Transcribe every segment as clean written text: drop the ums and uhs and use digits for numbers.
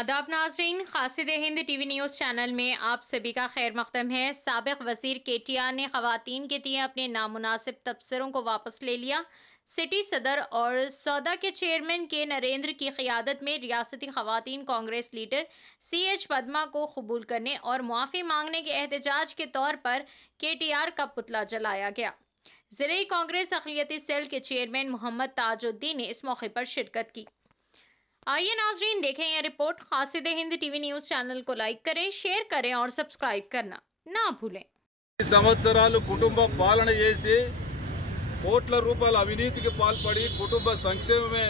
आदाब नाजरीन, Khasid Hind TV news channel में आप सभी का खैर मकदम है। साबिक वजीर केटीआर ने खवातीन के लिए अपने नामुनासिब तबसरों को वापस ले लिया। सिटी सदर और सौदा के चेयरमैन के नरेंद्र की क़ियादत में रियासती खवातीन कांग्रेस लीडर CH पद्मा को कबूल करने और मुआफ़ी मांगने के एहतजाज के तौर पर केटीआर का पुतला जलाया गया। ज़िले कांग्रेस अक़लियती सेल के चेयरमैन मोहम्मद ताजुद्दीन ने इस मौके पर शिरकत की। आइए नाजरीन देखें यह रिपोर्ट। Khasid Hind TV news channel को लाइक करें, शेयर करें और सब्सक्राइब करना ना भूलें। సంవత్సరాలు కుటుంబ పాలన చేసి కోట్ల రూపాయల అవినీతికి పాల్పడి కుటుంబ సంక్షేమమే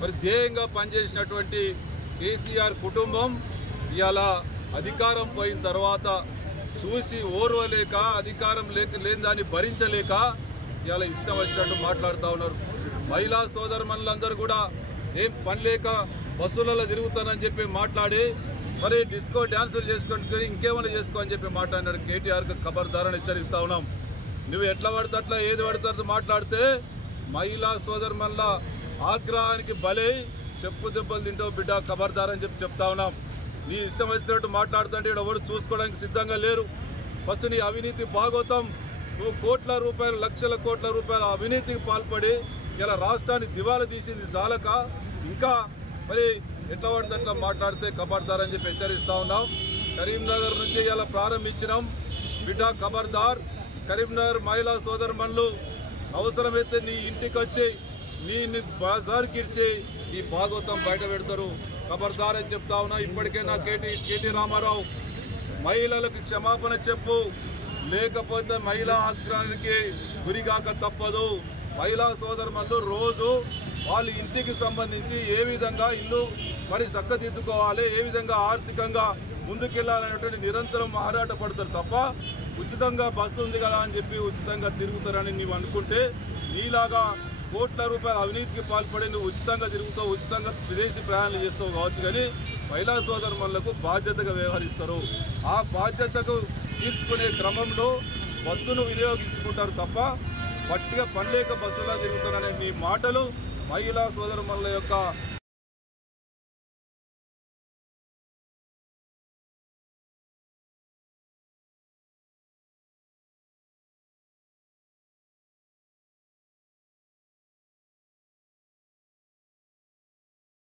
మరి ధ్యేయంగా పనిచేసినటువంటి కేసీఆర్ కుటుంబం ఇవాళ అధికారం పోయిన తర్వాత చూసి ఓర్వలేక అధికారం లేని దాన్ని భరించలేక ఇవాళ ఇష్టం వచ్చినట్టు మాట్లాడుతూ ఉన్నారు. మహిళా సోదరుమణులందరూ కూడా ఏం పని లేక బస్సులలో తిరుగుతానని చెప్పి మాట్లాడి మరి డిస్కో డ్యాన్సులు చేసుకొని ఇంకేమైనా చేసుకో అని చెప్పి మాట్లాడినాడు. కేటీఆర్కి ఖబర్దారని హెచ్చరిస్తా ఉన్నాం. నువ్వు ఎట్లా పడితే అట్లా ఏది పడితే అట్లా మాట్లాడితే మహిళా సోదరుమణుల ఆగ్రహానికి బలై చెప్పు దెబ్బలు తింటావు బిడ్డ, ఖబర్దారని చెప్పి చెప్తా ఉన్నాం. నీ ఇష్టం వచ్చినట్టు మాట్లాడుతుంటే ఇక్కడ ఎవరు చూసుకోవడానికి సిద్ధంగా లేరు. ఫస్ట్ నీ అవినీతి భాగోతం. నువ్వు కోట్ల రూపాయలు, లక్షల కోట్ల రూపాయల అవినీతికి పాల్పడి ఇలా రాష్ట్రాన్ని దివాలా తీసింది చాలక ఇంకా మరి ఎట్లా పడితే అట్లా మాట్లాడితే ఖబర్దార్ అని చెప్పి హెచ్చరిస్తా ఉన్నాం. కరీంనగర్ నుంచి ఇలా ప్రారంభించినాం. బిడ్డ ఖబర్దార్. కరీంనగర్ మహిళా సోదరుమణులు అవసరమైతే నీ ఇంటికి వచ్చి నీ బజార్కి ఇచ్చి ఈ భాగవతం బయట పెడతారు. ఖబర్దార్ అని చెప్తా ఉన్నా. ఇప్పటికైనా కేటీ రామారావు మహిళలకు క్షమాపణ చెప్పు, లేకపోతే మహిళా ఆగ్రహానికి గురిగాక తప్పదు. మహిళా సోదరుమణులు రోజు వాళ్ళ ఇంటికి సంబంధించి ఏ విధంగా ఇల్లు మరి చక్కదిద్దుకోవాలి, ఏ విధంగా ఆర్థికంగా ముందుకెళ్లాలనేటువంటి నిరంతరం ఆరాట పడతారు తప్ప ఉచితంగా బస్సు ఉంది కదా అని చెప్పి ఉచితంగా తిరుగుతారని నీవు అనుకుంటే నీలాగా కోట్ల రూపాయల అవినీతికి పాల్పడి నువ్వు ఉచితంగా తిరుగుతావు, ఉచితంగా విదేశీ ప్రయాణాలు చేస్తావు కావచ్చు. కానీ మహిళా సోదరుమణులకు బాధ్యతగా వ్యవహరిస్తారు. ఆ బాధ్యతకు తీర్చుకునే క్రమంలో బస్సును వినియోగించుకుంటారు తప్ప పట్టిగా పనిలేక బస్సులా తిరుగుతారనే మీ మాటలు మహిళా సోదరుమణుల యొక్క